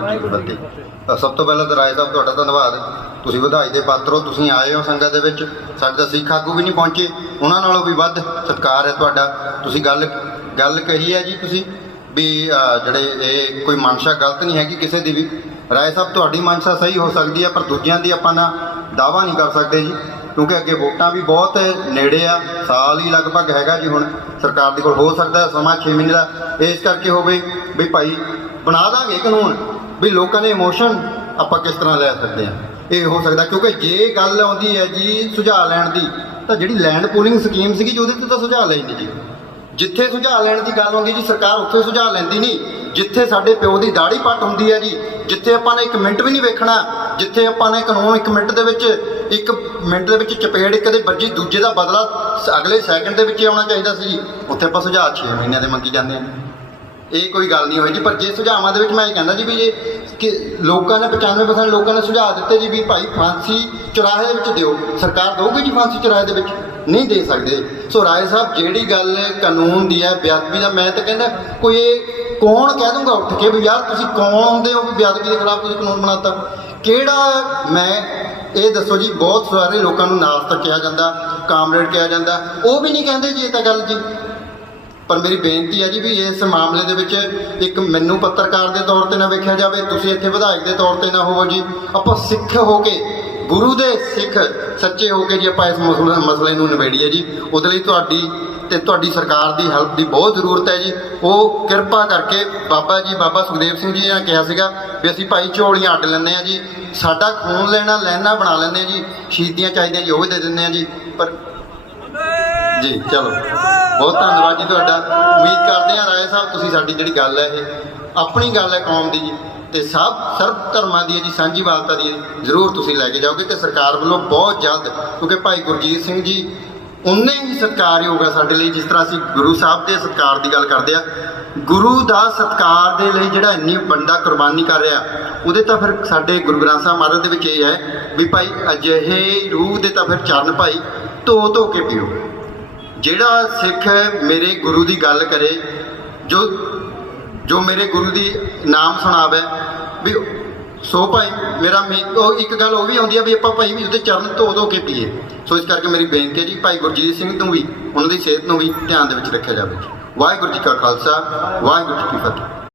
ਬੱਤੀ ਸਭ ਤੋਂ ਪਹਿਲਾਂ ਤਾਂ ਰਾਏ ਸਾਹਿਬ, ਤੁਹਾਡਾ ਧੰਨਵਾਦ। ਤੁਸੀਂ ਵਧਾਈ ਦੇ ਪਾਤਰ ਹੋ, ਤੁਸੀਂ ਆਏ ਹੋ ਸੰਗਤ ਦੇ ਵਿੱਚ। ਸਾਡੇ ਤਾਂ ਸਿੱਖ ਆਗੂ ਵੀ ਨਹੀਂ ਪਹੁੰਚੇ। ਉਹਨਾਂ ਨਾਲੋਂ ਵੀ ਵੱਧ ਸਤਿਕਾਰ ਹੈ ਤੁਹਾਡਾ। ਤੁਸੀਂ ਗੱਲ ਗੱਲ ਕਹੀ ਹੈ ਜੀ ਤੁਸੀਂ ਵੀ ਜਿਹੜੇ ਇਹ ਕੋਈ ਮਨਸ਼ਾ ਗਲਤ ਨਹੀਂ ਹੈਗੀ ਕਿਸੇ ਦੀ ਵੀ। ਰਾਏ ਸਾਹਿਬ, ਤੁਹਾਡੀ ਮਨਸ਼ਾ ਸਹੀ ਹੋ ਸਕਦੀ ਹੈ, ਪਰ ਦੂਜਿਆਂ ਦੀ ਆਪਾਂ ਨਾ ਦਾਵਾ ਨਹੀਂ ਕਰ ਸਕਦੇ ਜੀ। ਕਿਉਂਕਿ ਅੱਗੇ ਵੋਟਾਂ ਵੀ ਬਹੁਤ ਨੇੜੇ ਆ। ਸਾਲ ਹੀ ਲਗਭਗ ਹੈਗਾ ਜੀ ਹੁਣ। ਸਰਕਾਰ ਦੇ ਕੋਲ ਹੋ ਸਕਦਾ ਸਮਾਂ 6 ਮਹੀਨੇ ਦਾ। ਇਸ ਕਰਕੇ ਹੋਵੇ ਵੀ ਭਾਈ ਬਣਾ ਦਾਂਗੇ ਕਾਨੂੰਨ। ਵੀ ਲੋਕਾਂ ਦੇ ਇਮੋਸ਼ਨ ਆਪਾਂ ਕਿਸ ਤਰ੍ਹਾਂ ਲੈ ਸਕਦੇ ਆ ਇਹ ਹੋ ਸਕਦਾ, ਕਿਉਂਕਿ ਜੇ ਗੱਲ ਆਉਂਦੀ ਹੈ ਜੀ ਸੁਝਾਅ ਲੈਣ ਦੀ, ਤਾਂ ਜਿਹੜੀ ਲੈਂਡ ਪੂਲਿੰਗ ਸਕੀਮ ਸੀਗੀ ਜੀ, ਉਹਦੇ ਤੇ ਤਾਂ ਸੁਝਾਅ ਲੈਂਦੀ ਜੀ। ਜਿੱਥੇ ਸੁਝਾਅ ਲੈਣ ਦੀ ਗੱਲ ਆਉਂਦੀ ਜੀ, ਸਰਕਾਰ ਉੱਥੇ ਸੁਝਾਅ ਲੈਂਦੀ ਨਹੀਂ। ਜਿੱਥੇ ਸਾਡੇ ਪਿਓ ਦੀ ਦਾੜੀ ਪੱਟ ਹੁੰਦੀ ਹੈ ਜੀ, ਜਿੱਥੇ ਆਪਾਂ ਨੇ ਇੱਕ ਮਿੰਟ ਵੀ ਨਹੀਂ ਵੇਖਣਾ, ਜਿੱਥੇ ਆਪਾਂ ਨੇ ਕਾਨੂੰਨ ਇੱਕ ਮਿੰਟ ਦੇ ਵਿੱਚ, ਇੱਕ ਮਿੰਟ ਦੇ ਵਿੱਚ ਚਪੇੜ ਇੱਕ ਦੇ ਵੱਜੀ ਦੂਜੇ ਦਾ ਬਦਲਾ ਅਗਲੇ ਸੈਕਿੰਡ ਦੇ ਵਿੱਚ ਆਉਣਾ ਚਾਹੀਦਾ ਸੀ ਜੀ। ਉੱਥੇ ਆਪਾਂ ਸੁਝਾਅ 6 ਮਹੀਨਿਆਂ ਦੇ ਮੰਗੀ ਜਾਂਦੇ ਹਾਂ। ਇਹ ਕੋਈ ਗੱਲ ਨਹੀਂ ਹੋਈ ਜੀ, ਪਰ ਜੇ ਸੁਝਾਵਾਂ ਦੇ ਵਿੱਚ ਮੈਂ ਇਹ ਕਹਿੰਦਾ ਜੀ ਵੀ ਜੇ ਕਿ ਲੋਕਾਂ ਨੇ 95% ਲੋਕਾਂ ਨੇ ਸੁਝਾਅ ਦਿੱਤੇ ਜੀ ਵੀ ਭਾਈ ਫਾਂਸੀ ਚੁਰਾਹੇ ਦੇ ਵਿੱਚ ਦਿਓ, ਸਰਕਾਰ ਦਊਗੀ ਜੀ ਫਾਂਸੀ ਚੁਰਾਹੇ ਦੇ ਵਿੱਚ? ਨਹੀਂ ਦੇ ਸਕਦੇ। ਸੋ ਰਾਏ ਸਾਹਿਬ, ਜਿਹੜੀ ਗੱਲ ਕਾਨੂੰਨ ਦੀ ਹੈ, ਬੇਅਦਬੀ ਦਾ, ਮੈਂ ਤਾਂ ਕਹਿੰਦਾ ਕੋਈ ਇਹ ਕੌਣ ਕਹਿ ਦੂੰਗਾ ਉੱਠ ਕੇ ਵੀ ਯਾਰ ਤੁਸੀਂ ਕੌਣ ਹੁੰਦੇ ਹੋ ਵੀ ਬੇਅਦਬੀ ਦੇ ਖਿਲਾਫ ਤੁਸੀਂ ਕਾਨੂੰਨ ਬਣਾਤਾ? ਕਿਹੜਾ ਮੈਂ ਇਹ ਦੱਸੋ ਜੀ, ਬਹੁਤ ਸਾਰੇ ਲੋਕਾਂ ਨੂੰ ਨਾਸਤਕ ਕਿਹਾ ਜਾਂਦਾ, ਕਾਮਰੇਡ ਕਿਹਾ ਜਾਂਦਾ, ਉਹ ਵੀ ਨਹੀਂ ਕਹਿੰਦੇ ਜੀ ਇਹ ਤਾਂ ਗੱਲ ਜੀ। ਪਰ ਮੇਰੀ ਬੇਨਤੀ ਹੈ ਜੀ ਵੀ ਇਸ ਮਾਮਲੇ ਦੇ ਵਿੱਚ ਇੱਕ ਮੈਨੂੰ ਪੱਤਰਕਾਰ ਦੇ ਤੌਰ ਤੇ ਨਾ ਵੇਖਿਆ ਜਾਵੇ, ਤੁਸੀਂ ਇੱਥੇ ਵਿਧਾਇਕ ਦੇ ਤੌਰ ਤੇ ਨਾ ਹੋਵੋ ਜੀ। ਆਪਾਂ ਸਿੱਖ ਹੋ ਕੇ, ਗੁਰੂ ਦੇ ਸਿੱਖ ਸੱਚੇ ਹੋ ਕੇ ਜੀ ਆਪਾਂ ਇਸ ਮਸਲੇ ਮਸਲੇ ਨੂੰ ਨਿਬੇੜੀਏ ਜੀ। ਉਹਦੇ ਲਈ ਤੁਹਾਡੀ ਤੇ ਤੁਹਾਡੀ ਸਰਕਾਰ ਦੀ ਹੈਲਪ ਦੀ ਬਹੁਤ ਜ਼ਰੂਰਤ ਹੈ ਜੀ। ਉਹ ਕਿਰਪਾ ਕਰਕੇ ਬਾਬਾ ਜੀ, ਬਾਬਾ ਸੁਖਦੇਵ ਸਿੰਘ ਜੀ ਨੇ ਕਿਹਾ ਸੀਗਾ ਵੀ ਅਸੀਂ ਭਾਈ ਝੋਲੀਆਂ ਅੱਡ ਲੈਂਦੇ ਆ ਜੀ। ਸਾਡਾ ਖੂਨ ਲੈਣਾ ਲੈਣਾ ਬਣਾ ਲੈਂਦੇ ਆ ਜੀ। ਸ਼ਹੀਦੀਆਂ ਚਾਹੀਦੀਆਂ ਜੀ, ਉਹ ਵੀ ਦੇ ਦਿੰਦੇ ਆ ਜੀ। ਪਰ ਜੀ ਚਲੋ। ਬਹੁਤ ਧੰਨਵਾਦ ਜੀ ਤੁਹਾਡਾ। ਉਮੀਦ ਕਰਦੇ ਹਾਂ ਰਾਏ ਸਾਹਿਬ, ਤੁਸੀਂ ਸਾਡੀ ਜਿਹੜੀ ਗੱਲ ਹੈ ਇਹ, ਆਪਣੀ ਗੱਲ ਹੈ ਕੌਮ ਦੀ। ਜੀ ਤੇ ਸਭ, ਸਰਬ ਧਰਮਾਂ ਦੀ ਹੈ ਜੀ, ਸਾਂਝੀਵਾਲਤਾ ਦੀ ਜ਼ਰੂਰ ਤੁਸੀਂ ਲੈ ਕੇ ਜਾਓਗੇ ਤੇ ਸਰਕਾਰ ਵੱਲੋਂ ਬਹੁਤ ਜਲਦ, ਕਿਉਂਕਿ ਭਾਈ ਗੁਰਜੀਤ ਸਿੰਘ ਜੀ, ਉਨੇ ਹੀ ਸਤਿਕਾਰਯੋਗ ਹੈ ਸਾਡੇ ਲਈ, ਜਿਸ ਤਰ੍ਹਾਂ ਅਸੀਂ ਗੁਰੂ ਸਾਹਿਬ ਦੇ ਸਤਿਕਾਰ ਦੀ ਗੱਲ ਕਰਦੇ ਆ ਗੁਰੂ ਦਾ ਸਤਿਕਾਰ ਦੇ ਲਈ ਜਿਹੜਾ ਇੰਨੀ ਬੰਦਾ ਕੁਰਬਾਨੀ ਕਰ ਰਿਹਾ, ਉਹਦੇ ਤਾਂ ਫਿਰ ਸਾਡੇ ਗੁਰੂ ਗ੍ਰੰਥ ਸਾਹਿਬ ਮਹਾਰਾਜ ਦੇ ਵਿੱਚ ਇਹ ਹੈ ਵੀ ਭਾਈ ਅਜਿਹੇ ਰੂਹ ਦੇ ਤਾਂ ਫਿਰ ਚਰਨ ਭਾਈ ਧੋ ਧੋ ਕੇ ਪੀਓ। ਜਿਹੜਾ ਸਿੱਖ ਮੇਰੇ ਗੁਰੂ ਦੀ ਗੱਲ ਕਰੇ, ਜੋ ਜੋ ਮੇਰੇ ਗੁਰੂ ਦੀ ਨਾਮ ਸੁਣਾਵੇ, ਵੀ ਸੋ ਭਾਈ, ਮੇਰਾ ਮੀ- ਉਹ ਇੱਕ ਗੱਲ ਉਹ ਵੀ ਆਉਂਦੀ ਆ ਵੀ ਆਪਾਂ ਭਾਈ ਵੀ ਉਹਦੇ ਚਰਨ ਧੋ ਧੋ ਕੇ ਪੀਏ। ਸੋ ਇਸ ਕਰਕੇ ਮੇਰੀ ਬੇਨਤੀ ਹੈ ਜੀ, ਭਾਈ ਗੁਰਜੀਤ ਸਿੰਘ ਨੂੰ ਵੀ, ਉਹਨਾਂ ਦੀ ਸਿਹਤ ਨੂੰ ਵੀ ਧਿਆਨ ਦੇ ਵਿੱਚ ਰੱਖਿਆ ਜਾਵੇ। ਵਾਹਿਗੁਰੂ ਜੀ ਕਾ ਖਾਲਸਾ, ਵਾਹਿਗੁਰੂ ਜੀ ਕੀ ਫਤਿਹ।